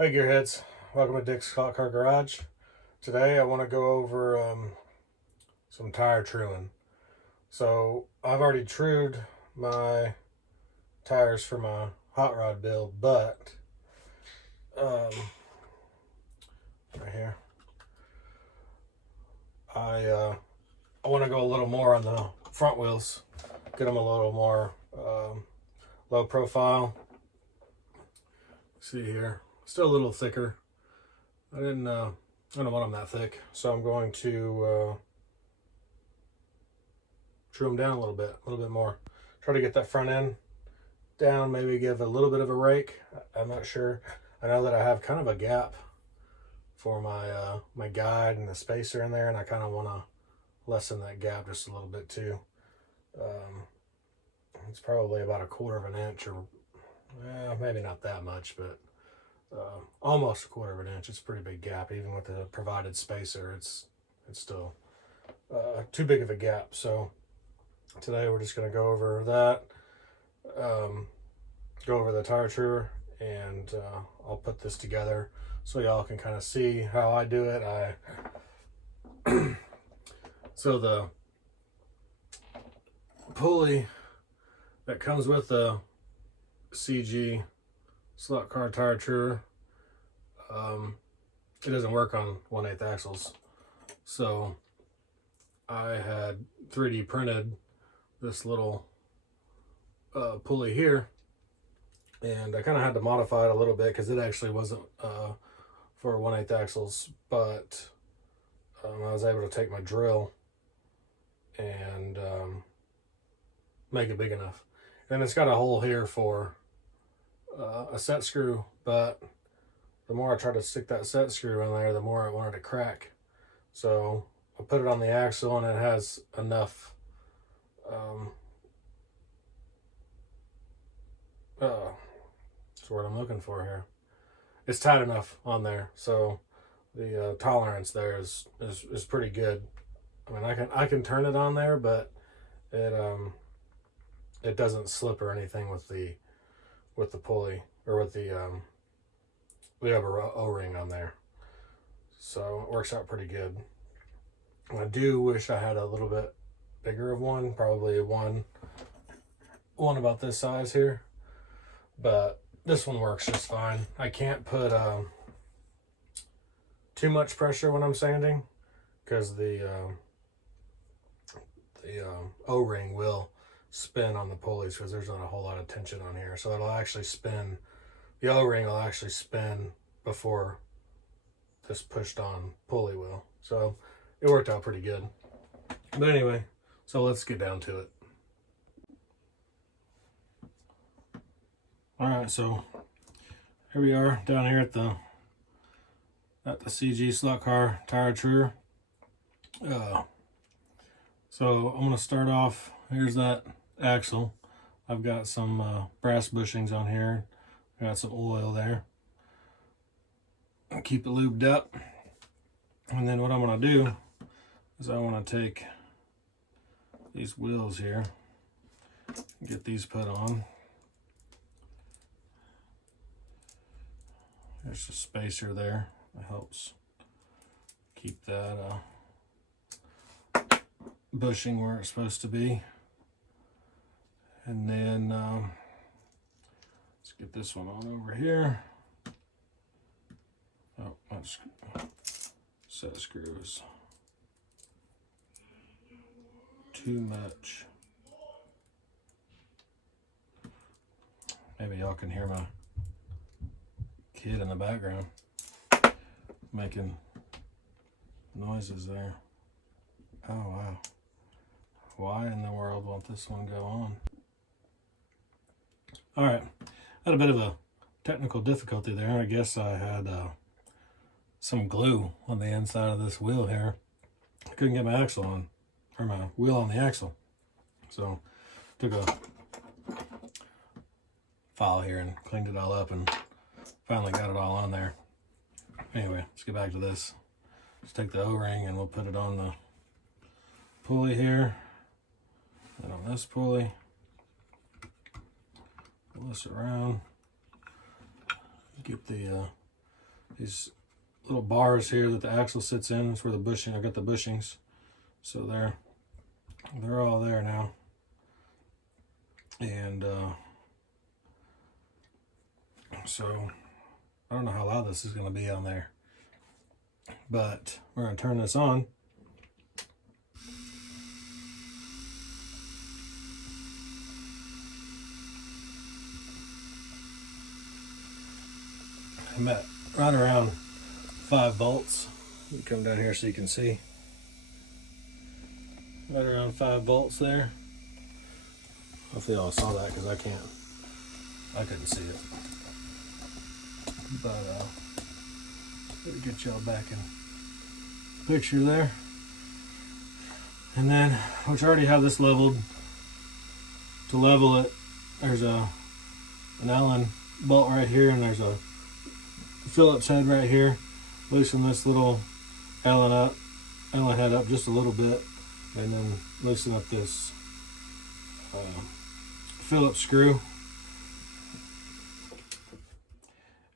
Hey Gearheads, welcome to Dick's Slot Car Garage. Today I want to go over some tire truing. So I've already trued my tires for my hot rod build, but right here I want to go a little more on the front wheels, get them a little more low profile. See here, still a little thicker. I don't want them that thick, so I'm going to trim them down a little bit more. Try to get that front end down, maybe give a little bit of a rake. I'm not sure. I know that I have kind of a gap for my my guide and the spacer in there, and I kind of want to lessen that gap just a little bit too. It's probably about 1/4 of an inch, or maybe not that much, but almost 1/4 of an inch. It's a pretty big gap. Even with the provided spacer, it's still too big of a gap. So today we're just going to go over that, go over the tire truer, and I'll put this together so y'all can kind of see how I do it. So the pulley that comes with the CG slot car tire truer, it doesn't work on 1/8 axles. So I had 3D printed this little pulley here, and I kind of had to modify it a little bit because it actually wasn't for 1/8 axles, but I was able to take my drill and make it big enough. And it's got a hole here for a set screw, but the more I tried to stick that set screw in there, the more I wanted to crack. So I put it on the axle, and it has enough that's what I'm looking for here. It's tight enough on there, so the tolerance there is pretty good. I mean, I can turn it on there, but it doesn't slip or anything with the pulley, or with the we have a O-ring on there, so it works out pretty good. I do wish I had a little bit bigger of one, probably one about this size here, but this one works just fine. I can't put too much pressure when I'm sanding, because the O-ring will spin on the pulleys, because there's not a whole lot of tension on here, so it'll actually spin. The O-ring will actually spin before this pushed on pulley will. So it worked out pretty good. But anyway, so let's get down to it. All right, so here we are down here at the CG slot car tire truer. So I'm going to start off. Here's that axle. I've got some brass bushings on here. Got some oil there. I'll keep it lubed up. And then what I'm going to do is I want to take these wheels here, get these put on. There's a spacer there that helps keep that bushing where it's supposed to be. And then let's get this one on over here. Oh, that's set screws. Too much. Maybe y'all can hear my kid in the background making noises there. Oh wow. Why in the world won't this one go on? All right, had a bit of a technical difficulty there. I guess I had some glue on the inside of this wheel here. I couldn't get my axle on, or my wheel on the axle. So took a file here and cleaned it all up, and finally got it all on there. Anyway, let's get back to this. Let's take the O-ring and we'll put it on the pulley here, and on this pulley. Pull this around, get the these little bars here that the axle sits in. That's where the bushing, I got the bushings. So they're all there now. And so I don't know how loud this is going to be on there, but we're going to turn this on. I'm at right around 5 volts. You can come down here so you can see. Right around 5 volts there. Hopefully y'all saw that because I couldn't see it. But let me get y'all back in picture there. And then, which I already have this leveled. To level it, there's an Allen bolt right here, and there's a Phillips head right here. Loosen this little Allen head up just a little bit, and then loosen up this Phillips screw.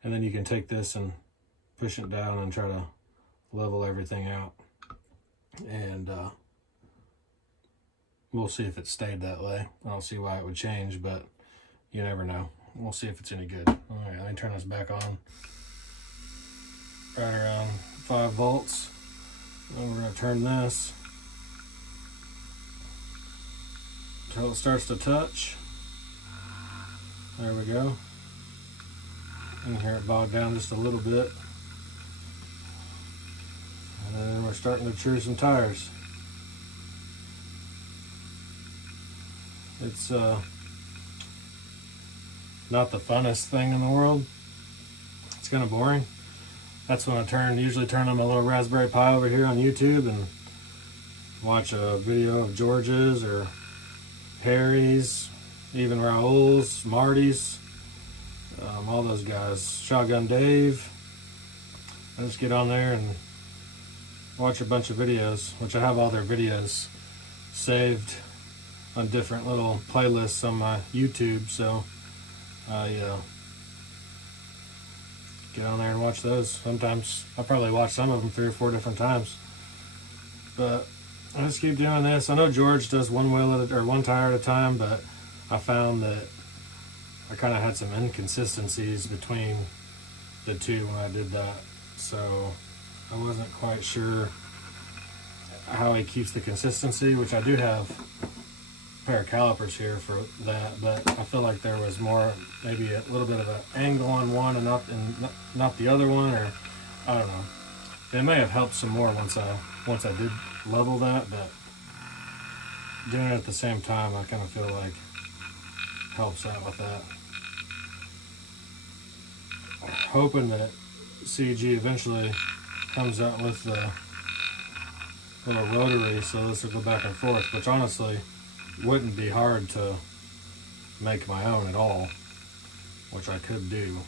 And then you can take this and push it down and try to level everything out. And we'll see if it stayed that way. I don't see why it would change, but you never know. We'll see if it's any good. All right, let me turn this back on. Right around 5 volts. And we're going to turn this until it starts to touch. There we go. And hear it bog down just a little bit. And then we're starting to chew some tires. It's not the funnest thing in the world. It's kind of boring. That's when I usually turn on my little Raspberry Pi over here on YouTube and watch a video of George's or Harry's, even Raoul's, Marty's, all those guys, Shotgun Dave. I just get on there and watch a bunch of videos, which I have all their videos saved on different little playlists on my YouTube, so I get on there and watch those. Sometimes I probably watch some of them 3 or 4 different times, but I just keep doing this. I know George does one tire at a time, but I found that I kind of had some inconsistencies between the two when I did that, so I wasn't quite sure how he keeps the consistency, which I do have a pair of calipers here for that, but I feel like there was maybe a little bit of an angle on one and not the other one, or I don't know. It may have helped some more once I did level that, but doing it at the same time, I kind of feel like helps out with that. Hoping that CG eventually comes out with the little rotary so this will go back and forth, which honestly wouldn't be hard to make my own at all, which I could do.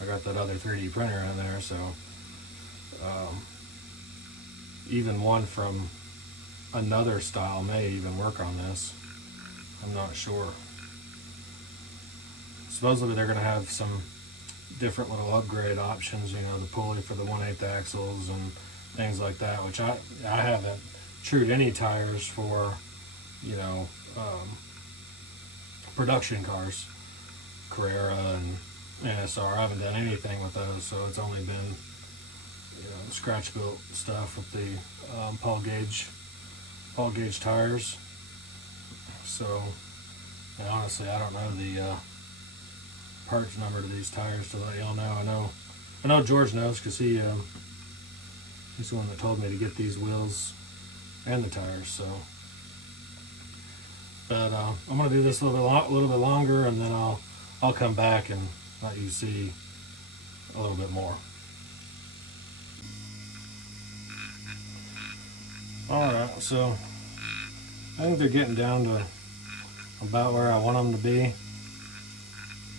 I got that other 3D printer in there, so even one from another style may even work on this. I'm not sure. Supposedly they're going to have some different little upgrade options, you know, the pulley for the 1/8 axles and things like that, which I haven't trued any tires for, you know, production cars, Carrera and NSR. I haven't done anything with those, so it's only been, you know, scratch built stuff with the Paul gauge tires. So, and honestly, I don't know the parts number to these tires to let y'all know. I know George knows because he's the one that told me to get these wheels and the tires. So, but I'm gonna do this a little bit longer, and then I'll come back and let you see a little bit more. All right, so I think they're getting down to about where I want them to be.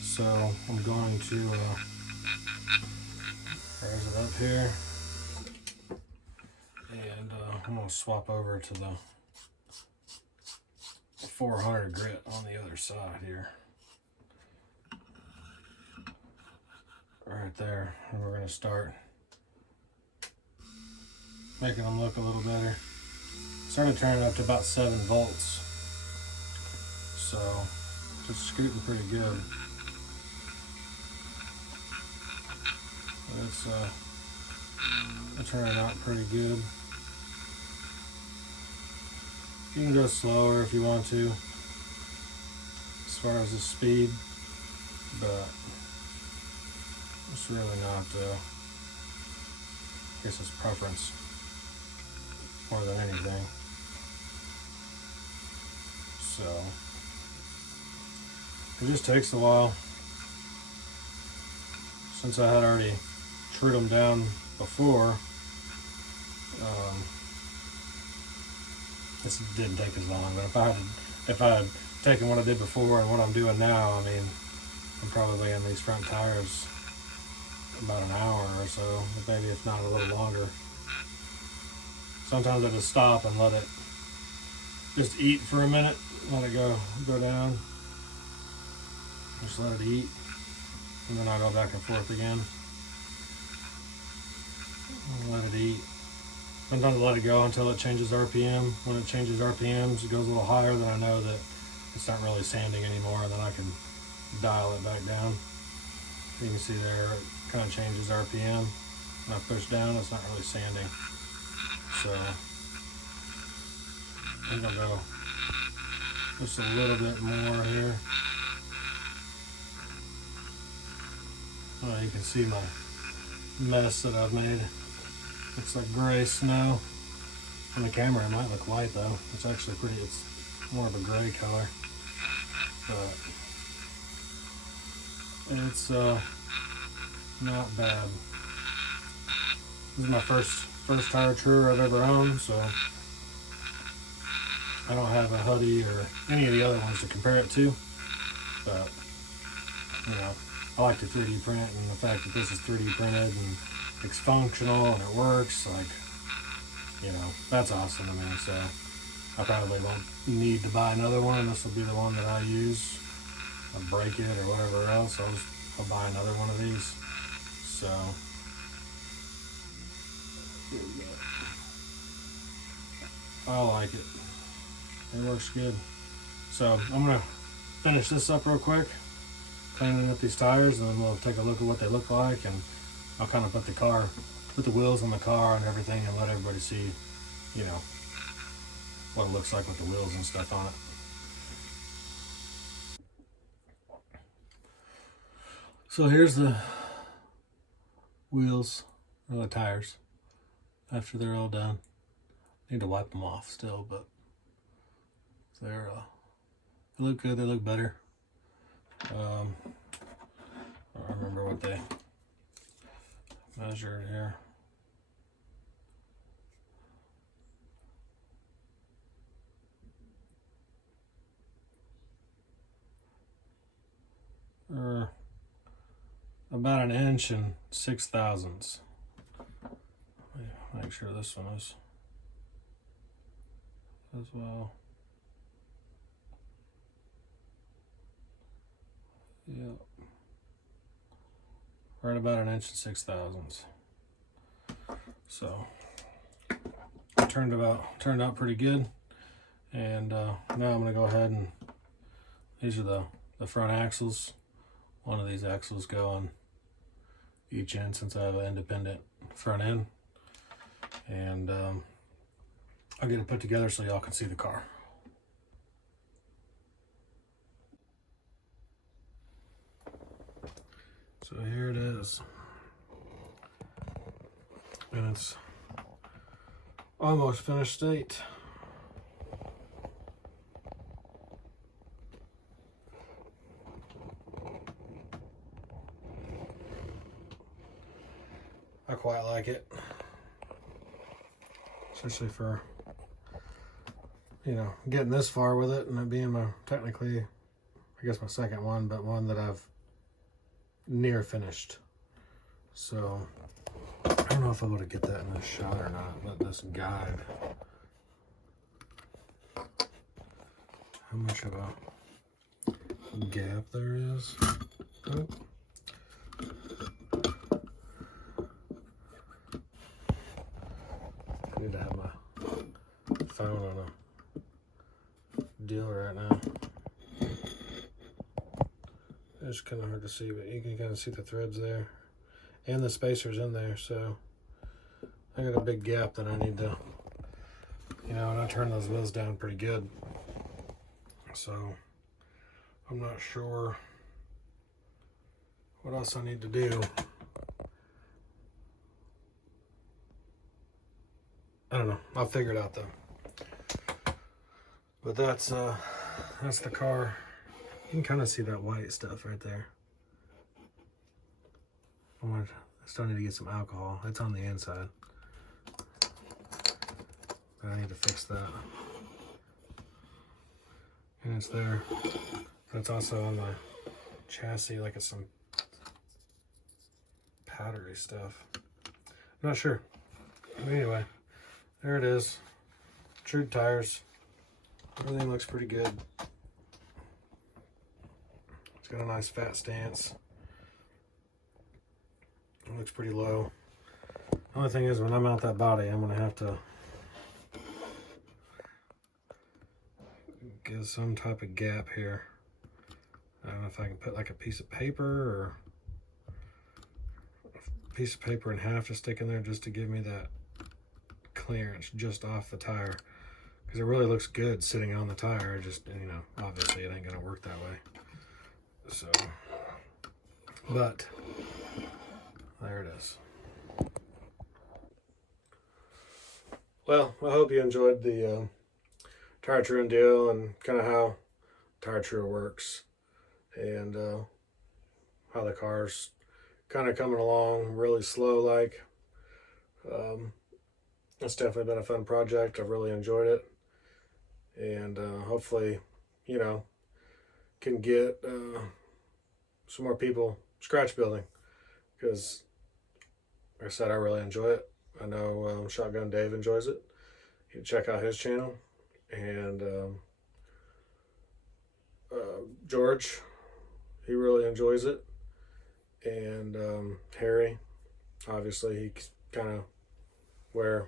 So I'm going to raise it up here, and I'm going to swap over to the 400 grit on the other side here. Right there, and we're going to start making them look a little better. Started turning up to about 7 volts. So just scooting pretty good. It's turning out pretty good. You can go slower if you want to, as far as the speed, but it's really not, I guess it's preference more than anything. So it just takes a while. Since I had already trued them down before, this didn't take as long. But if I had taken what I did before and what I'm doing now, I mean, I'm probably in these front tires about an hour or so, maybe if not a little longer. Sometimes I just stop and let it just eat for a minute, let it go down. Just let it eat, and then I go back and forth again. Let it eat. Sometimes I let it go until it changes RPM. When it changes RPMs, it goes a little higher, then I know that it's not really sanding anymore, and then I can dial it back down. You can see there, it kind of changes RPM. When I push down, it's not really sanding. So I think I'll go just a little bit more here. Oh, you can see my mess that I've made. Looks like gray snow. On the camera it might look white though. It's actually pretty, it's more of a gray color. But it's not bad. This is my first tire truer I've ever owned, so I don't have a Huddy or any of the other ones to compare it to. But you know, I like to 3D print, and the fact that this is 3D printed and it's functional and it works, like, you know, that's awesome to me. So I probably won't need to buy another one. This will be the one that I use. I'll break it or whatever else, I'll buy another one of these. So I like it. It works good. So I'm gonna finish this up real quick, cleaning up these tires, and then we'll take a look at what they look like, and I'll kind of put the wheels on the car and everything, and let everybody see, you know, what it looks like with the wheels and stuff on it. So here's the wheels, or the tires, after they're all done. Need to wipe them off still, but they're they look good. They look better. I don't remember what they measured here. About 1 inch and 6/1000. Make sure this one is as well. Yep. Right about 1 inch and 6/1000. So turned out pretty good. And now I'm gonna go ahead and these are the front axles. One of these axles go on each end since I have an independent front end. And I'll get it put together so y'all can see the car. So here it is. And it's almost finished state. I quite like it, especially for, you know, getting this far with it and it being my, technically, I guess my second one, but one that I've near finished. So I don't know if I'm going to get that in this shot or not. Let this guide how much of a gap there is. Oh. phone on a deal right now. It's kind of hard to see, but you can kind of see the threads there. And the spacer's in there, so I got a big gap that I need to, and I turn those wheels down pretty good. So I'm not sure what else I need to do. I don't know. I'll figure it out though. But that's the car. You can kind of see that white stuff right there. I still need to get some alcohol. It's on the inside. But I need to fix that. And it's there. But it's also on the chassis, like it's some powdery stuff. I'm not sure. But anyway, there it is. True tires. Everything looks pretty good. It's got a nice fat stance. It looks pretty low. The only thing is, when I mount that body, I'm going to have to get some type of gap here. I don't know if I can put like a piece of paper or a piece of paper in half to stick in there just to give me that clearance just off the tire. Because it really looks good sitting on the tire. Just, obviously it ain't going to work that way. So, but there it is. Well, I hope you enjoyed the tire truing deal and kind of how tire truer works, and how the car's kind of coming along really slow like. It's definitely been a fun project. I've really enjoyed it, and hopefully can get some more people scratch building, because like I said, I really enjoy it. I know Shotgun Dave enjoys it. You can check out his channel. And George, he really enjoys it. And Harry, obviously, he's kind of why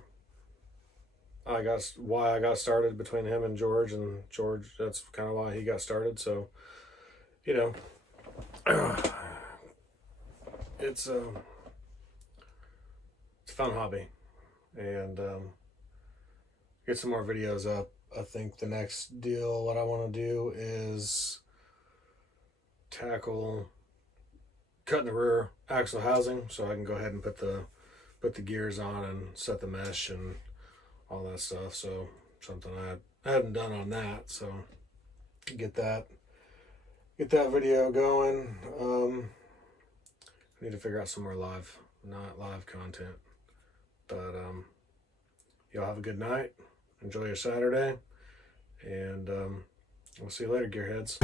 I got started between him and George, that's kind of why he got started. So, it's a fun hobby, and get some more videos up. I think the next deal, what I want to do is tackle cutting the rear axle housing, so I can go ahead and put the gears on and set the mesh and all that stuff. So something I hadn't done on that, so get that video going. I need to figure out some more not live content. But y'all have a good night. Enjoy your Saturday. And we'll see you later, gearheads.